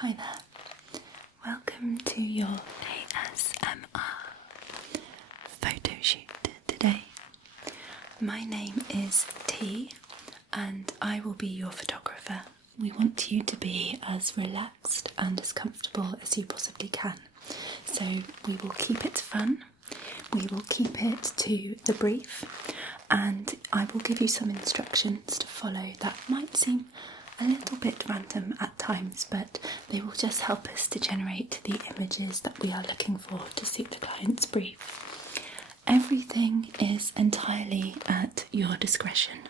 Hi there, welcome to your ASMR photo shoot today. My name is T and I will be your photographer. We want you to be as relaxed and as comfortable as you possibly can. So we will keep it fun, we will keep it to the brief, and I will give you some instructions to follow that might seem a little bit random at times, but they will just help us to generate the images that we are looking for to suit the client's brief. Everything is entirely at your discretion.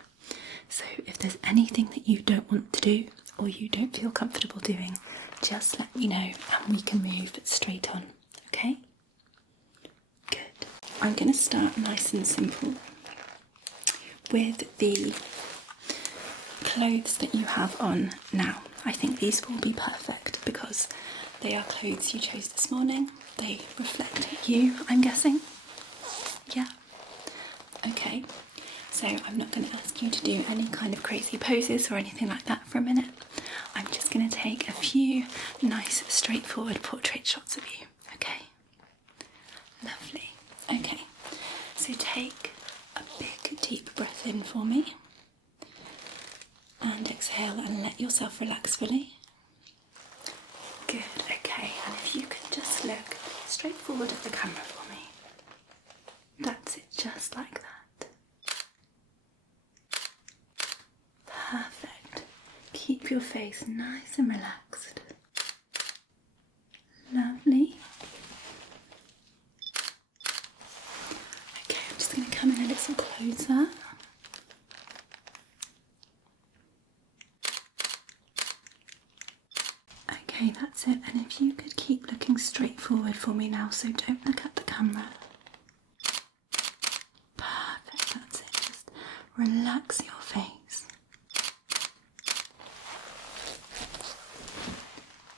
So if there's anything that you don't want to do or you don't feel comfortable doing, just let me know and we can move straight on, okay? Good. I'm going to start nice and simple with the clothes that you have on now. I think these will be perfect because they are clothes you chose this morning. They reflect you, I'm guessing. Yeah. Okay. So I'm not going to ask you to do any kind of crazy poses or anything like that for a minute. I'm just going to take a few nice straightforward portrait shots of you. Okay. Lovely. Okay. So take a big deep breath in for me. And exhale and let yourself relax fully. Good, okay, and if you could just look straight forward at the camera for me. That's it, just like that. Perfect. Keep your face nice and relaxed. Lovely. Okay, I'm just going to come in a little closer. Okay, that's it, and if you could keep looking straight forward for me now, so don't look at the camera. Perfect, that's it, just relax your face.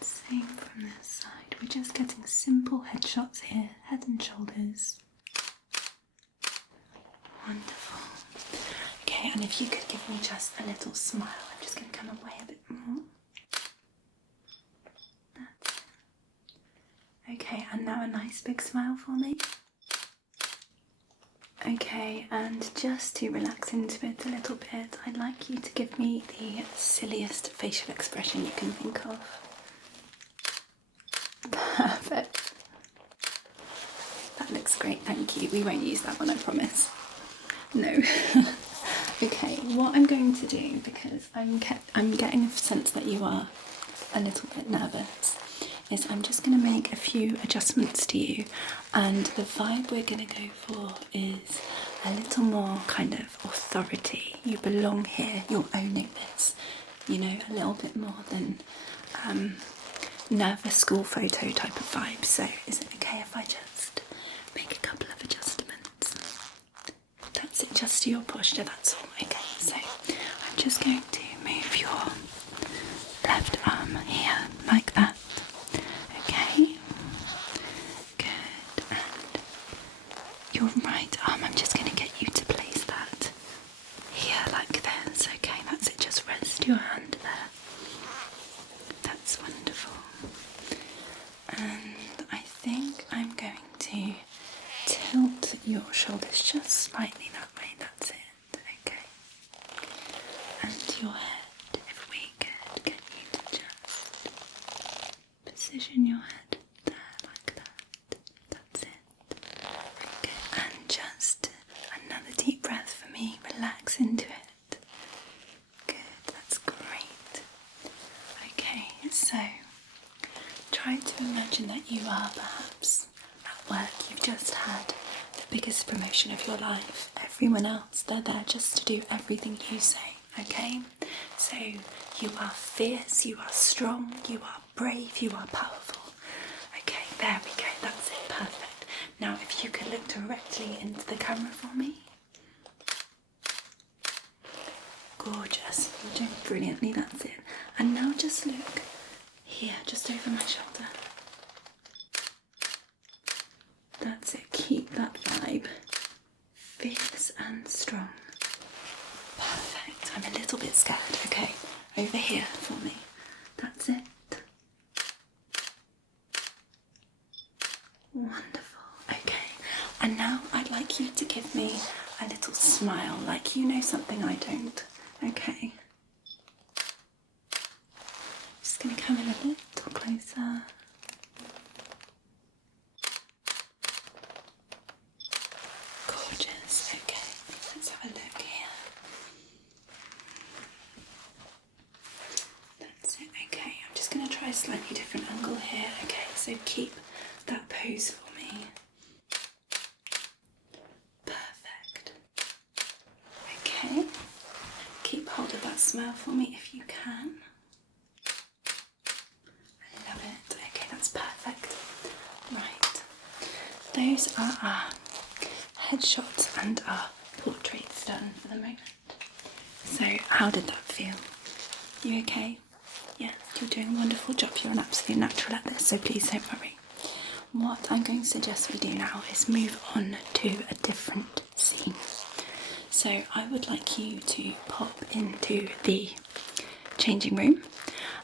Same from this side, we're just getting simple headshots here, head and shoulders. Wonderful. Okay, and if you could give me just a little smile, I'm just going to come away a bit more. Okay, and now a nice big smile for me. Okay, and just to relax into it a little bit, I'd like you to give me the silliest facial expression you can think of. Perfect. That looks great, thank you. We won't use that one, I promise. No. Okay, what I'm going to do, because I'm getting a sense that you are a little bit nervous, is I'm just going to make a few adjustments to you, and the vibe we're going to go for is a little more kind of authority. You belong here, you're owning this, you know, a little bit more than nervous school photo type of vibe. So is it okay if I just make a couple of adjustments? That's it, just to your posture, that's all. Okay, so I'm just going to move your left arm here like that. Okay, good, and your right arm, I'm just going to get you to place that here like this. Okay, that's it, just rest your hand there. That's wonderful. And I think I'm going to tilt your shoulders just slightly that way, that's it, okay. And your head, if we could get you to just position your head there like that. That's it. Okay, and just another deep breath for me. Relax into it. Good, that's great. Okay, so try to imagine that you are perhaps at work. You've just had the biggest promotion of your life. Everyone else, they're there just to do everything you say, okay? So you are fierce, you are strong, you are brave, you are powerful. Okay, there we go, that's it, perfect. Now if you could look directly into the camera for me. Gorgeous, you're doing brilliantly, that's it. And now just look here, just over my shoulder. That's it, keep that vibe. Fierce and strong. Perfect, I'm a little bit scared, okay? Over here for me. That's it. And now I'd like you to give me a little smile, like you know something I don't. Okay. Just going to come in a little closer. Gorgeous. Okay, let's have a look here. That's it. Okay, I'm just going to try a slightly different angle here. Okay, so keep that pose for me. Perfect. Okay, keep hold of that smile for me if you can. I love it. Okay, that's perfect. Right, those are our headshots and our portraits done for the moment. So, how did that feel? You okay? Yeah, you're doing a wonderful job. You're an absolute natural at this, so please don't worry. What I'm going to suggest we do now is move on to a different scene. So I would like you to pop into the changing room,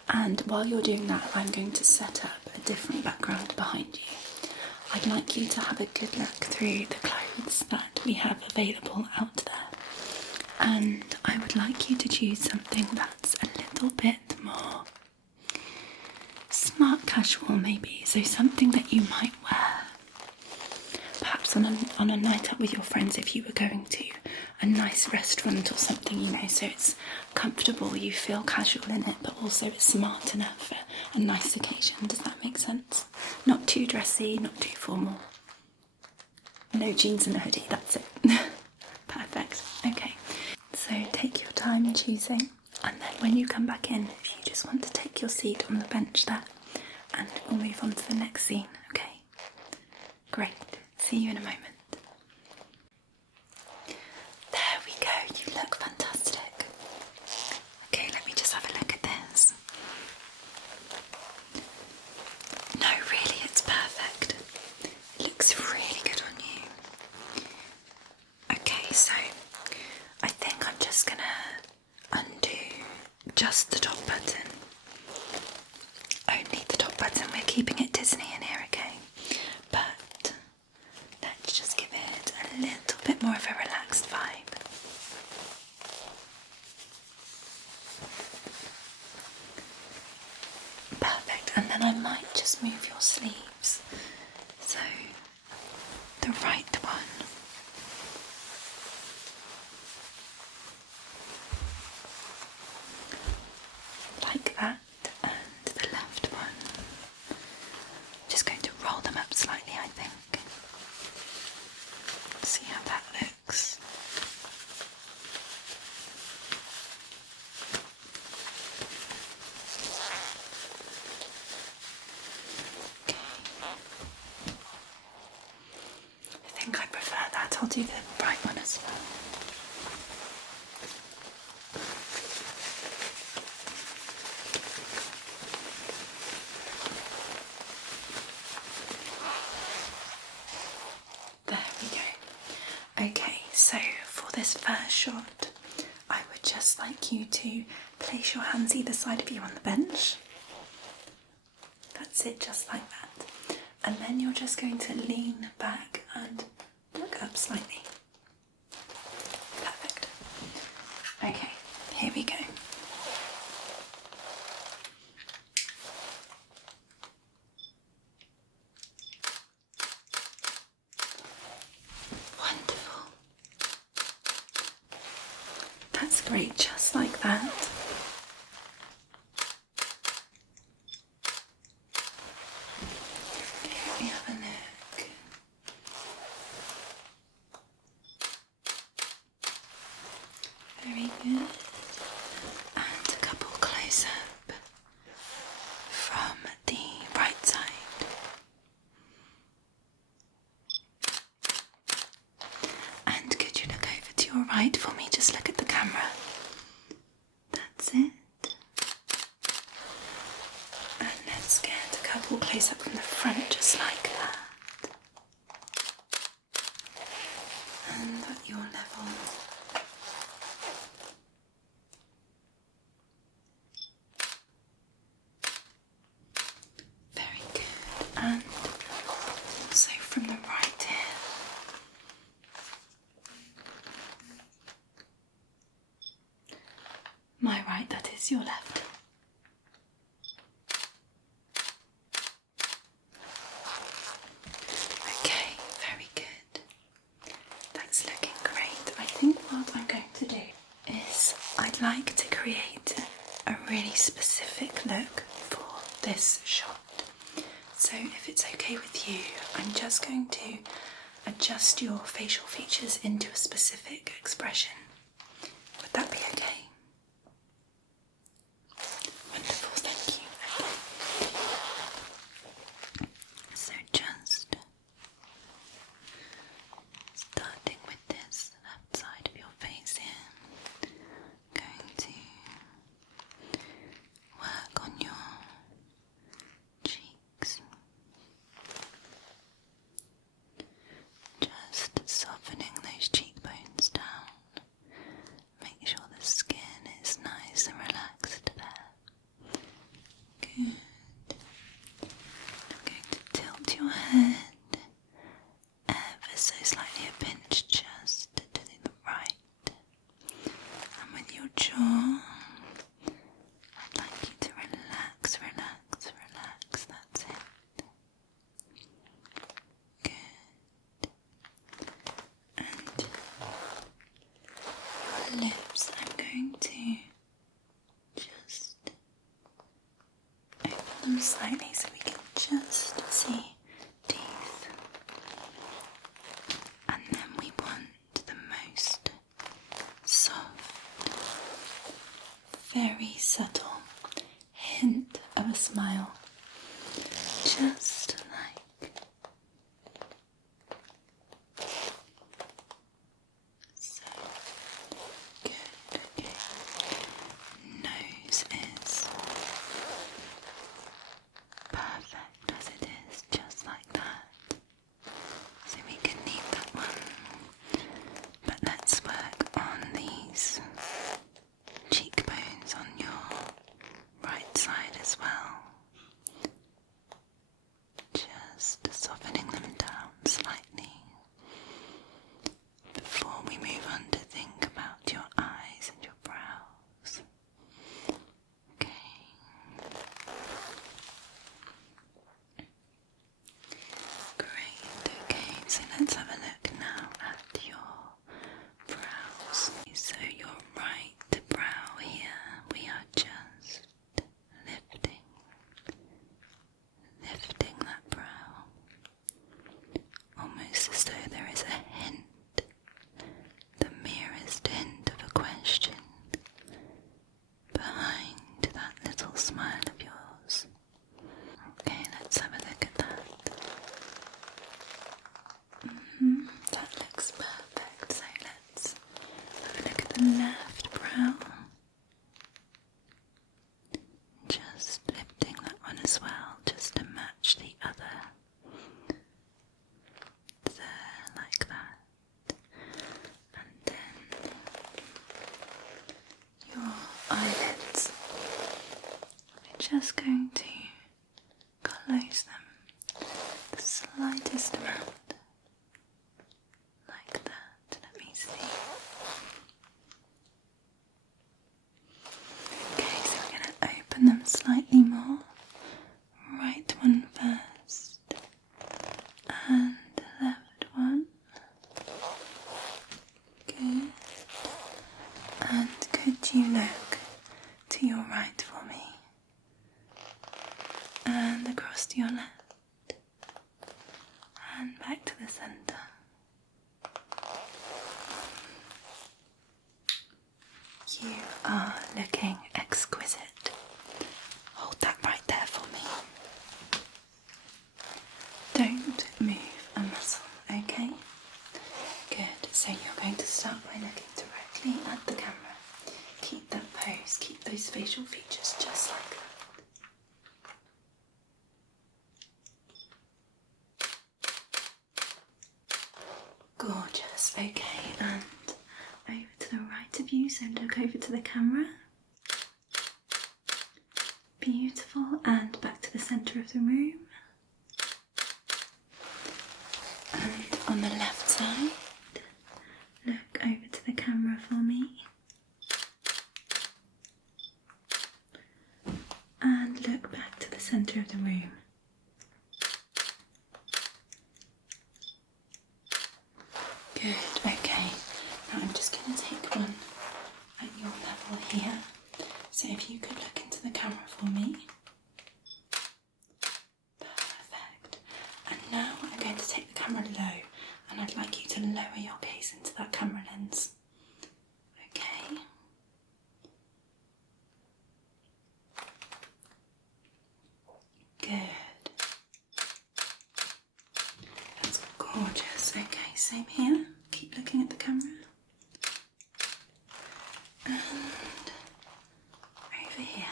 and while you're doing that, I'm going to set up a different background behind you. I'd like you to have a good look through the clothes that we have available out there, and I would like you to choose something that's a little bit more smart casual maybe, so something that you might wear perhaps on a night out with your friends if you were going to a nice restaurant or something, you know, so it's comfortable, you feel casual in it, but also it's smart enough for a nice occasion. Does that make sense? Not too dressy, not too formal. No jeans and a hoodie, that's it. Perfect. Okay, so take your time choosing, and then when you come back in, if you just want to take your seat on the bench there, and we'll move on to the next scene, okay? Great. See you in a moment. There we go. You look fantastic. Okay, let me just have a look at this. No, really, it's perfect. It looks really good on you. Okay, so I think I'm just gonna undo just the top button. Only the top button. We're keeping it Disney in here, okay? But let's just give it a little bit more of a relaxed vibe. Perfect. And then I might just move your sleeves. So the right one. Like that. And the left one. Just going to roll them up slightly, I think. See how that looks. Okay. I think I prefer that. I'll do the bright one as well. There we go. Okay, so for this first shot, I would just like you to place your hands either side of you on the bench. That's it, just like that. And then you're just going to lean back and look up slightly. Perfect. Okay, here we go. Wonderful. That's great, just like that. Let me have a look. Very good. And a couple close up from the right side. And could you look over to your right for me? Just look at the camera. That's it. And let's get a couple close up from the front, just like that. And at your level. Very good. And also from the right here. is your left? Okay, very good. That's looking great. I think what I'm going to do is I'd like to create a really specific look for this shot. So if it's okay with you, I'm just going to adjust your facial features into a specific expression. Would that be okay? Wonderful, thank you. Okay. So just starting with this left side of your face here, going to work on your cheeks, just softening those cheekbones down. Make sure the skin is nice and relaxed there. Good. I'm going to tilt your head ever so slightly a pinch just to the right. And with your jaw, I'd like you to relax, relax, relax. That's it. Good. And your lips, I'm going to just open them slightly so we can just see teeth. And then we want the most soft, very subtle hint of a smile. Just like so. Good, okay. Nose is perfect as it is, just like that. So we can leave that one. But let's work on these cheekbones on your right side as well. Just softening them down slightly before we move on to think about your eyes and your brows. Okay. Great, okay, so let's have a look now at your brows. So your right brow here, we are just lifting that brow, almost as though there is a hint, the merest hint of a question behind that little smile of yours. Okay, let's have a look at that. That looks perfect, so let's have a look at the left brow. Just lifting that one as well, just to match the other. There, like that. And then your eyelids. We're just going to close them the slightest amount. Like that. Let me see. Okay, so we're going to open them slightly more. Right one first. And the left one. Good. And could you look to your right for me? And across to your left. And back to the centre. You are looking exquisite. Hold that right there for me. Don't move a muscle, okay? Good, so you're going to start by looking directly at the camera. Keep that pose, keep those facial features just like that. Gorgeous, okay, and over to the right of you, so look over to the camera. Beautiful, and back to the centre of the room. And on the left side, look over to the camera for me. centre of the room. Good, okay. Now I'm just going to take one at your level here. So if you could look into the camera for me. Perfect. And now I'm going to take the camera low, and I'd like you to lower your gaze into that camera lens. Okay. Good. That's gorgeous. Okay, same here. Keep looking at the camera. And over here.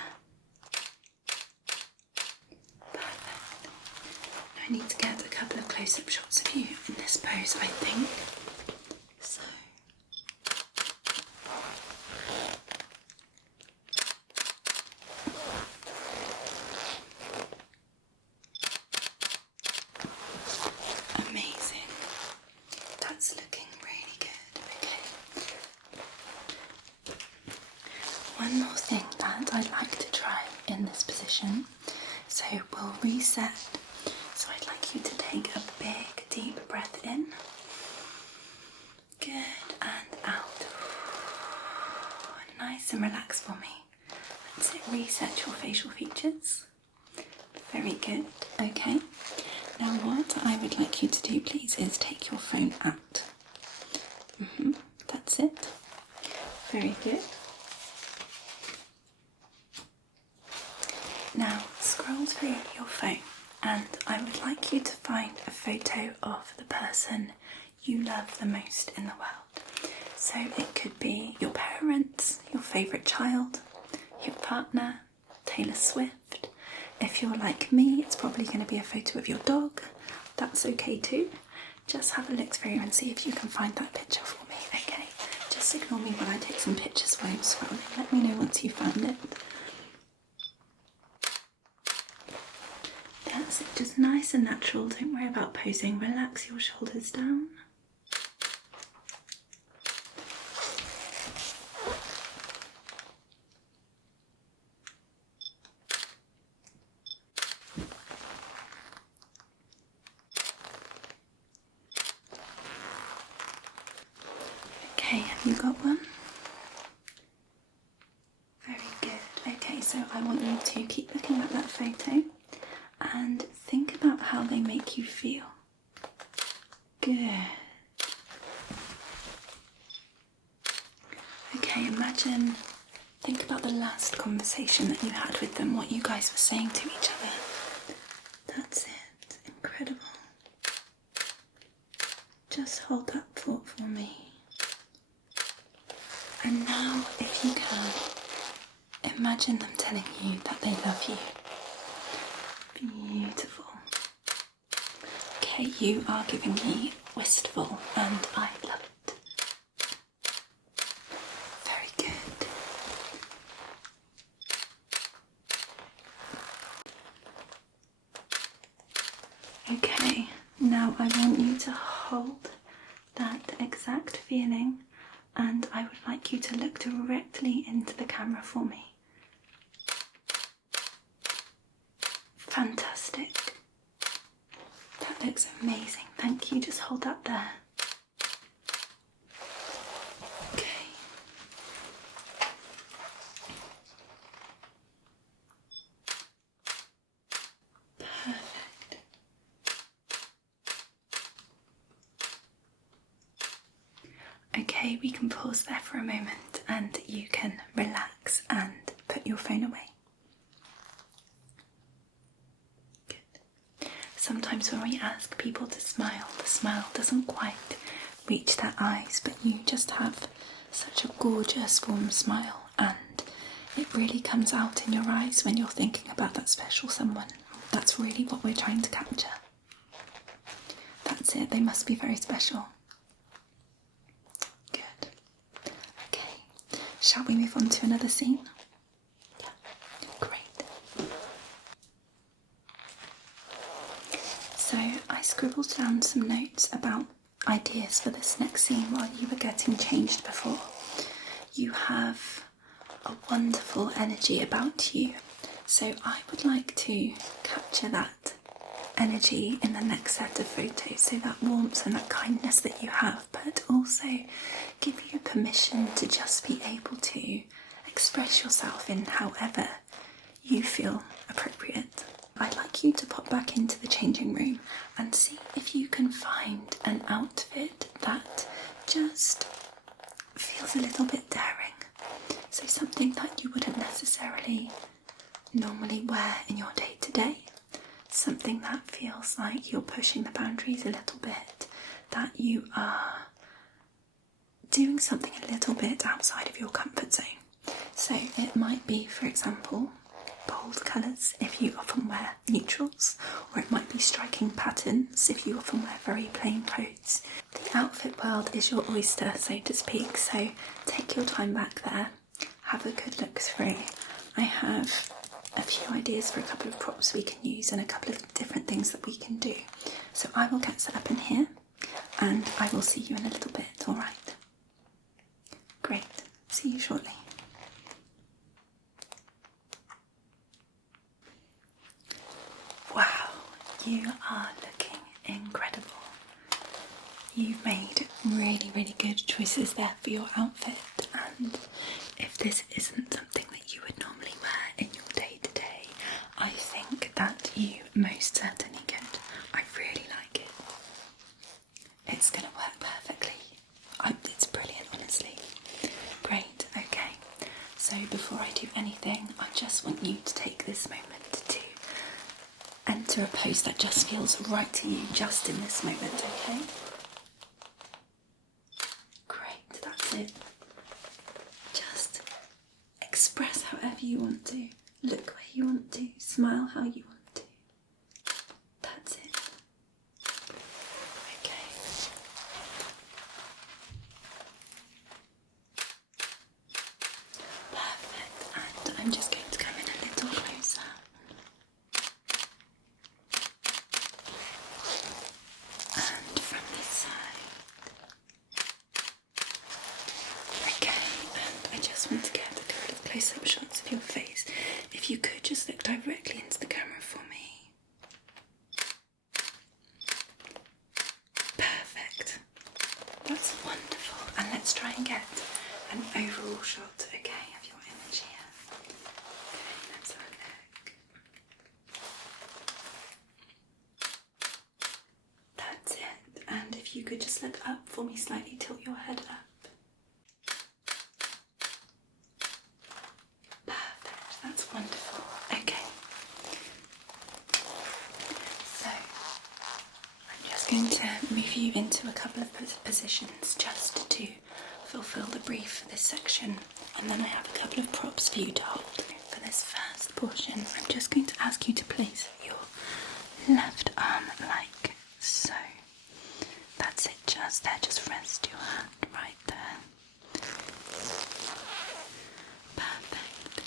Perfect. I need to get a couple of close-up shots of you in this pose, I think. So. Amazing. That's looking really good. Okay. One more thing that I'd like to try in this position. So we'll reset. So I'd like you to take a big, deep breath in. Good, and out. Nice and relaxed for me. That's it. Reset your facial features. Very good. Okay. Now what I would like you to do, please, is take your phone out. That's it. Very good. Now scroll through your phone, and I would like you to find a photo of the person you love the most in the world. So it could be your parents, your favourite child, your partner, Taylor Swift. If you're like me, it's probably going to be a photo of your dog. That's okay too. Just have a look through and see if you can find that picture for me, okay? Just ignore me while I take some pictures while you're scrolling. Let me know once you found it. That's it, just nice and natural. Don't worry about posing. Relax your shoulders down. Okay, have you got one? Very good. Okay, so I want you to keep looking at that photo and think about how they make you feel. Good. Okay, think about the last conversation that you had with them, what you guys were saying to each other. That's it. Incredible. Just hold that thought for me. And now, if you can, imagine them telling you that they love you. Beautiful. Okay, you are giving me wistful, and I love it. Very good. Okay, now I want you to hold that exact feeling, and I would like you to look directly into the camera for me. Fantastic. That looks amazing. Thank you. Just hold that there. Okay. Perfect. Okay, we can pause there for a moment and you can relax and put your phone away. Good. Sometimes when we ask people to smile, the smile doesn't quite reach their eyes, but you just have such a gorgeous warm smile, and it really comes out in your eyes when you're thinking about that special someone. That's really what we're trying to capture. That's it, they must be very special. Good. Okay, shall we move on to another scene? Yeah, great. So I scribbled down some notes about ideas for this next scene while you were getting changed before. You have a wonderful energy about you, So I would like to capture that energy in the next set of photos, so that warmth and that kindness that you have, but also give you permission to just be able to express yourself in however you feel appropriate. I'd like you to pop back into the changing room and see if you can find an outfit that just feels a little bit daring. So something that you wouldn't necessarily normally wear in your day-to-day. Something that feels like you're pushing the boundaries a little bit, that you are doing something a little bit outside of your comfort zone. So it might be, for example, bold colours if you often wear neutrals, or it might be striking patterns if you often wear very plain clothes. The outfit world is your oyster, so to speak, so take your time back there, have a good look through. I have a few ideas for a couple of props we can use and a couple of different things that we can do. So I will get set up in here and I will see you in a little bit, alright? Great, see you shortly. Wow, you are looking incredible. You've made really, really good choices there for your outfit, and if this isn't something that you would normally wear in your day-to-day, I think that you most certainly could. I really like it. It's going to work perfectly. It's brilliant, honestly. Great, okay. So before I do anything, I just want you to take this moment to enter a pose that just feels right to you just in this moment, okay? Great, that's it. Just express however you want to, look where you want to, smile how you want to. That's it. Okay. Perfect, and I'm just going to come in a little closer. And from this side. Okay, and I just want to get a couple of close-up shots of your face. If you could just look directly into the camera for me. Perfect. That's wonderful. And let's try and get an overall shot, okay, of your image here. Okay, let's have a look. That's it. And if you could just look up for me slightly, tilt your head up. Perfect, that's wonderful. Okay. So, I'm just going to move you into a couple of positions just to fulfill the brief for this section, and then I have a couple of props for you to hold. For this first portion, I'm just going to ask you to place your left arm like so. That's it, just there, just rest your hand right there. Perfect.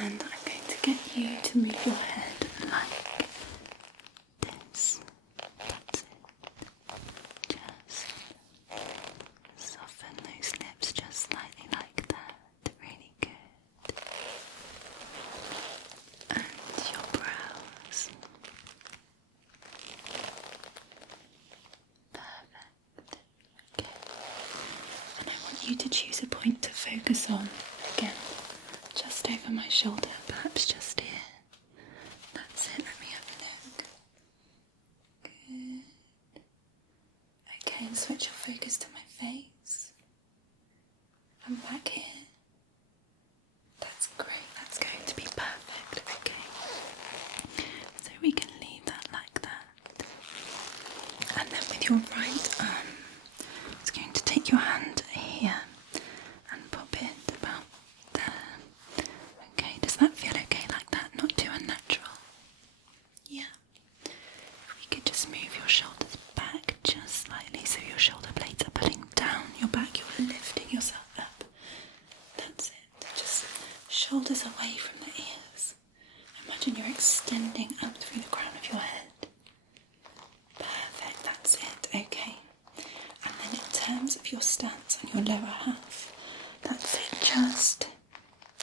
And I'm going to get you to move your head like this. That's it. Just soften those lips just slightly like that. Really good. And your brows. Perfect. Okay. And I want you to choose a point to focus on. Again, just over my shoulder, perhaps just here. That's it, let me have a look. Good. Okay, and switch your focus to my face. And back here. That's great, that's going to be perfect, okay. So we can leave that like that. And then with your right arm, I'm just going to take your hand here and pop it about there. Okay, does that feel okay like that? Not too unnatural? Yeah. If we could just move your shoulders back just slightly so your shoulder blades are pulling down your back, you're lifting yourself up. That's it. Just shoulders away from the ears. Imagine you're extending up through the crown of your head. Perfect, that's it, okay. And then in terms of your stance on your lower half, that's it, just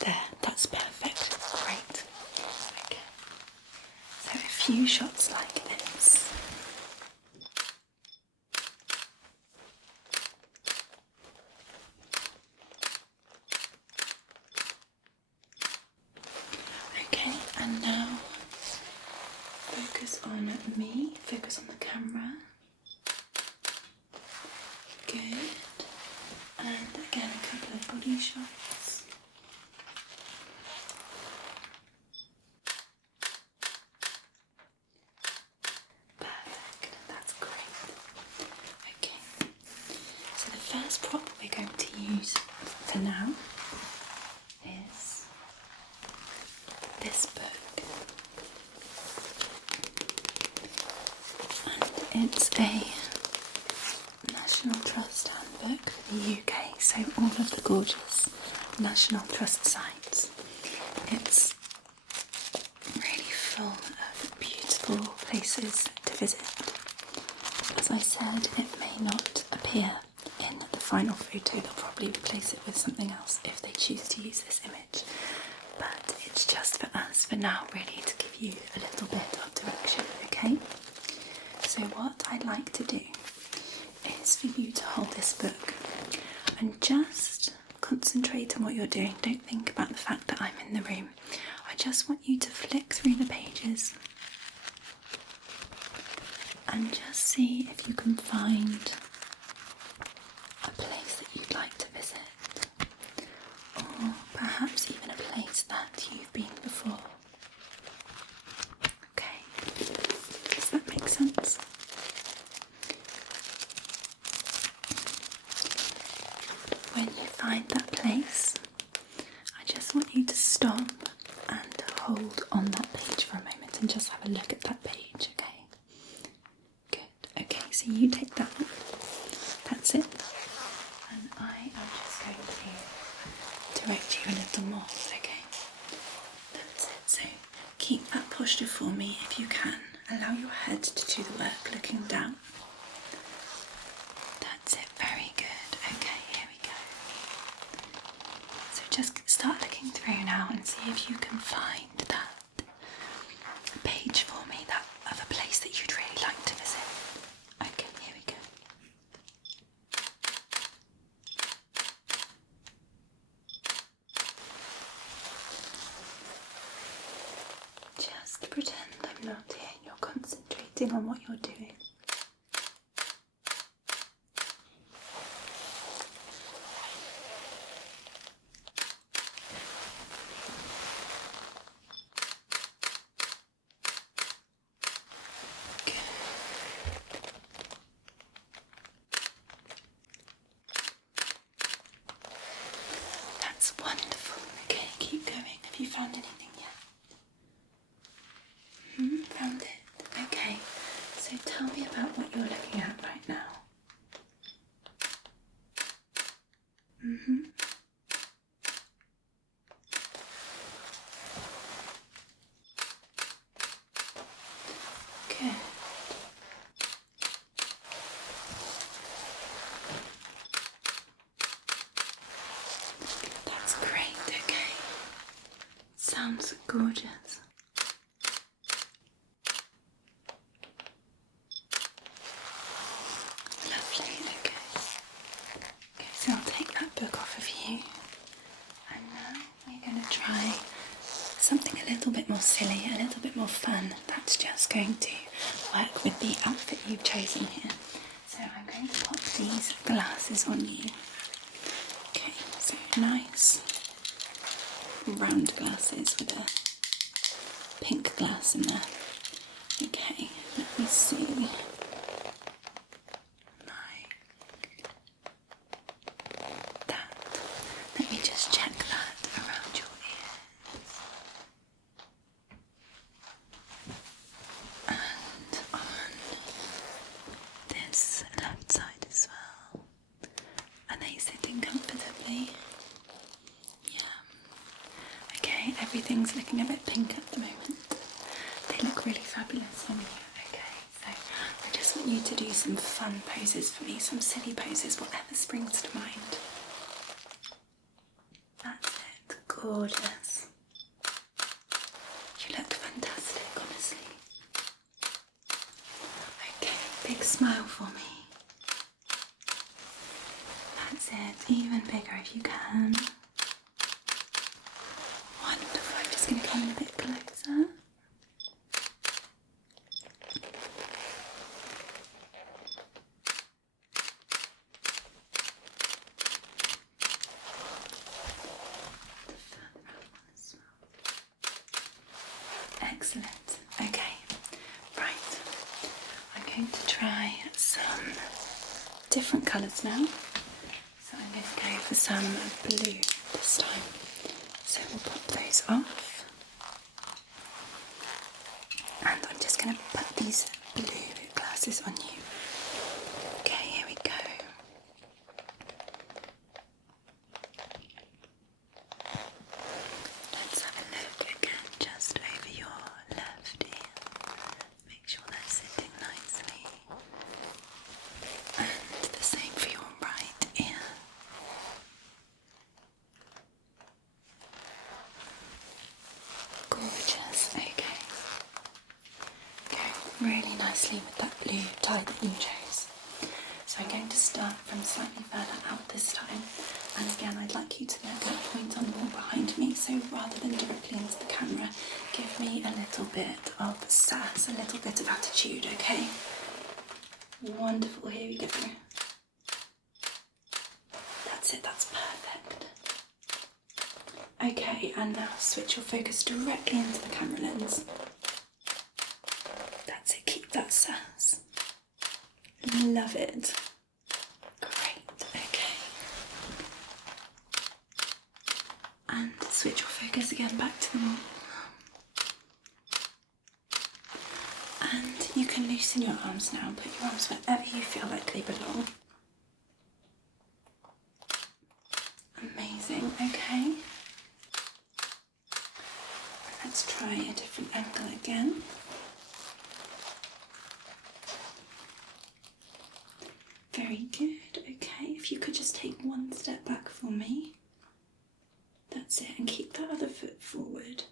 there, that's perfect, great. few shots like this. Okay, and now focus on me, focus on the camera. Good. And again, a couple of body shots. Perfect, that's great. Okay, so the first prop we're going to use for now is this book. And it's a National Trust handbook for the UK, so all of the gorgeous National Trust sites. It's really full of beautiful places to visit. As I said, it may not appear in the final photo. They'll probably replace it with something else if they choose to use this image, but it's just for us for now, really, to give you a little bit of direction, okay? So what I'd like to do is for you to hold this book and just concentrate on what you're doing. Don't think about the fact that I'm in the room. I just want you to flick through the pages and just see if you can find a place that you'd like to visit, or perhaps even a place that you've been before. Okay, does that make sense? When you find that place, I just want you to stop and hold on that page for a moment and just have a look at that page, okay? Good. Okay, so you take that one. That's it. And I am just going to direct you a little more, okay? That's it. So keep that posture for me if you can. Allow your head to do the work looking down. That's it. Very good. Okay, here we go. So just start looking through now and see if you can find that page for me, that of a place that you'd really like to visit. Okay, here we go. Just pretend I'm not here and you're concentrating on what you're doing. That's wonderful. Okay, keep going. Have you found anything yet? Found it. Okay, so tell me about what you're looking at right now. Good. That's great, okay. Sounds gorgeous. Lovely, okay. Okay, so I'll take that book off of you. And now we're going to try something a little bit more silly, a little bit more fun. That's just going to work with the outfit you've chosen here. So I'm going to pop these glasses on you. Okay, so nice round glasses with a pink glass in there. Okay, let me see. Like that. Let me just check that around your ears. And on this left side as well. Are they sitting comfortably? Yeah. Okay, everything's looking a bit pink at the moment. They look really fabulous on you. Okay, so I just want you to do some fun poses for me, some silly poses, whatever springs to mind. That's it. Gorgeous. You look fantastic, honestly. big smile for me. That's it, even bigger if you can. Wonderful, I'm just going to come in a bit closer. Excellent. Okay, right. I'm going to try some different colours now. So I'm going to go for some blue this time. So we'll pop those off. And I'm just going to put these blue glasses on you. Okay, here we go. Let's have a look again just over your left ear. Make sure that's sitting nicely. And the same for your right ear. Gorgeous, okay. Going really nicely with that blue tie that you chose. So I'm going to start from slightly further out this time. And again, I'd like you to let that point on the wall behind me. So rather than directly into the camera, give me a little bit of sass, a little bit of attitude, okay? Wonderful, here we go. That's it, that's perfect. Okay, and now switch your focus directly into the camera lens. That's it, keep that sass. Love it. Great, okay. And switch your focus again back to the wall. And you can loosen your arms now and put your arms wherever you feel like they belong. Amazing, okay. Let's try a different angle again. Very good, okay. If you could just take one step back for me. That's it, and keep that other foot forward.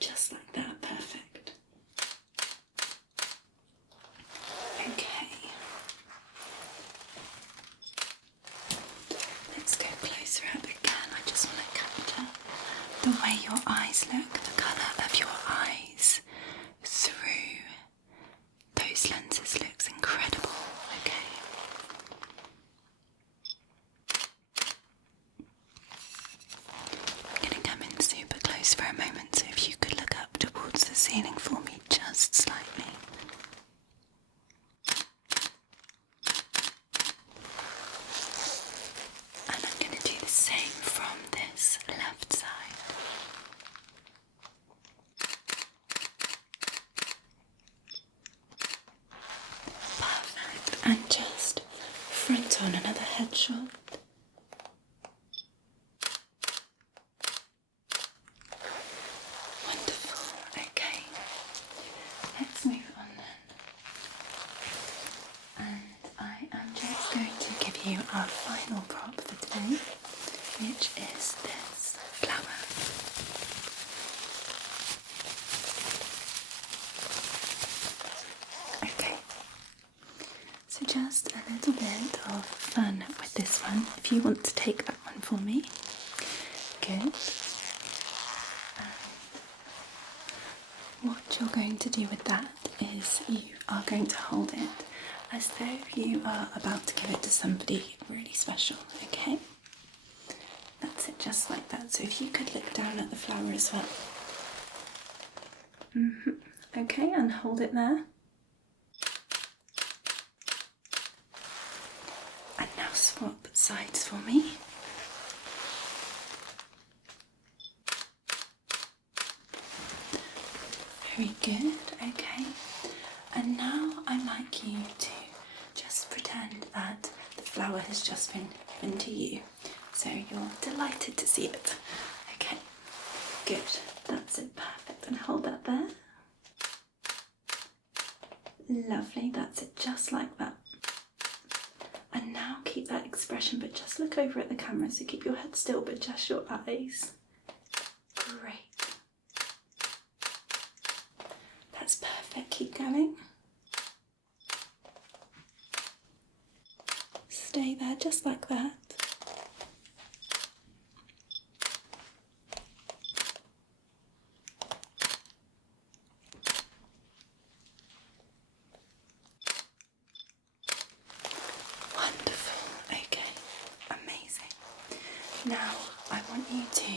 Just like that, perfect. Okay. Let's go closer up again. I just want to capture the way your eyes look, the colour of your eyes through those lenses looks incredible. Okay. I'm going to come in super close for a moment, so if you could look up towards the ceiling for me just slightly. And I'm going to do the same from this left side. Perfect. And just front on another headshot. Wonderful. Okay. Let's move on then. And I am just going to give you our final prop for today, which is this flower. Okay, so just a little bit of fun with this one. If you want to take that one for me, good. And what you're going to do with that is you are going to hold it as though you are about to give it to somebody really special, okay? That's it, just like that. So if you could look down at the flower as well. Okay, and hold it there. And now swap sides for me. Very good, okay. And now I'd like you to just pretend that the flower has just been given to you. So you're delighted to see it. Okay, good. That's it, perfect. And hold that there. Lovely, that's it, just like that. And now keep that expression, but just look over at the camera. So keep your head still, but just your eyes. Great. That's perfect, keep going. stay there just like that. Wonderful. Okay, amazing. Now I want you to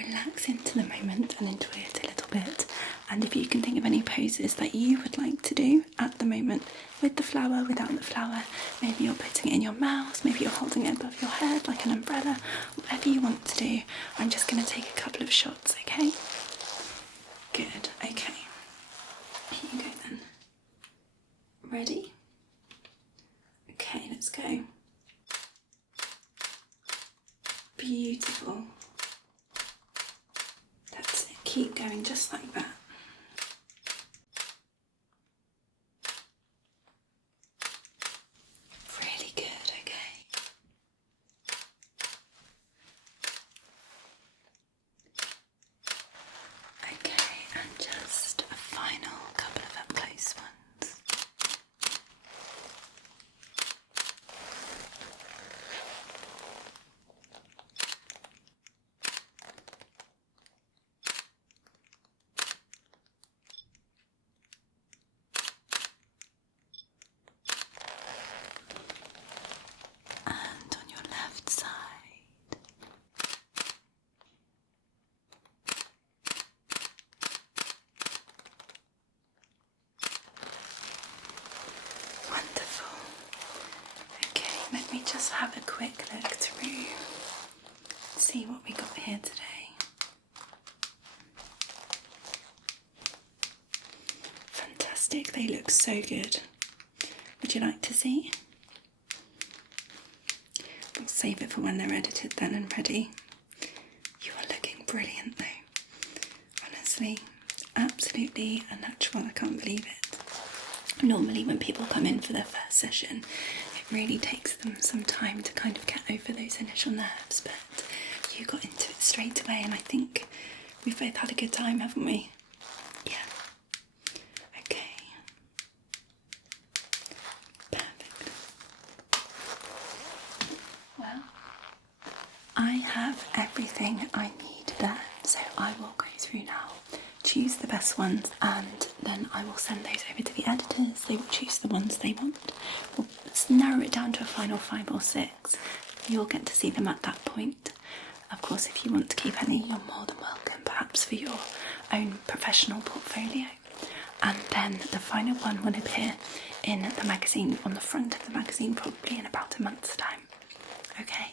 relax into the moment and enjoy it a little bit. And if you can think of any poses that you would like to do at the moment, with the flower, without the flower, maybe you're putting it in your mouth, maybe you're holding it above your head like an umbrella, whatever you want to do, I'm just going to take a couple of shots, okay? Good, okay. Here you go then. Ready? Okay, let's go. Beautiful. That's it, keep going just like that. Really good, okay. Okay, and just a final couple of up close ones. And on your left side. Wonderful. Okay, let me just have a quick look through, see what we got here today. Fantastic, they look so good. Would you like to see? We'll save it for when they're edited then and ready. You are looking brilliant though. Honestly, absolutely a natural, I can't believe it. Normally when people come in for their first session, it really takes them some time to kind of get over those initial nerves, but you got into it straight away and I think we've both had a good time, haven't we? Yeah. Okay. Perfect. Well, I have everything I need there, so I will go through now, choose the best ones, and then I will send those over to the editors. They will choose the ones they want. We'll narrow it down to a final 5 or 6. You'll get to see them at that point. Of course, if you want to keep any, you're more than welcome, perhaps for your own professional portfolio. And then the final one will appear in the magazine, on the front of the magazine, probably in about a month's time. Okay?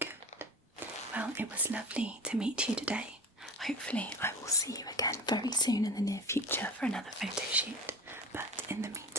Good. Well, it was lovely to meet you today. Hopefully I will see you again very soon in the near future for another photo shoot. But in the meantime,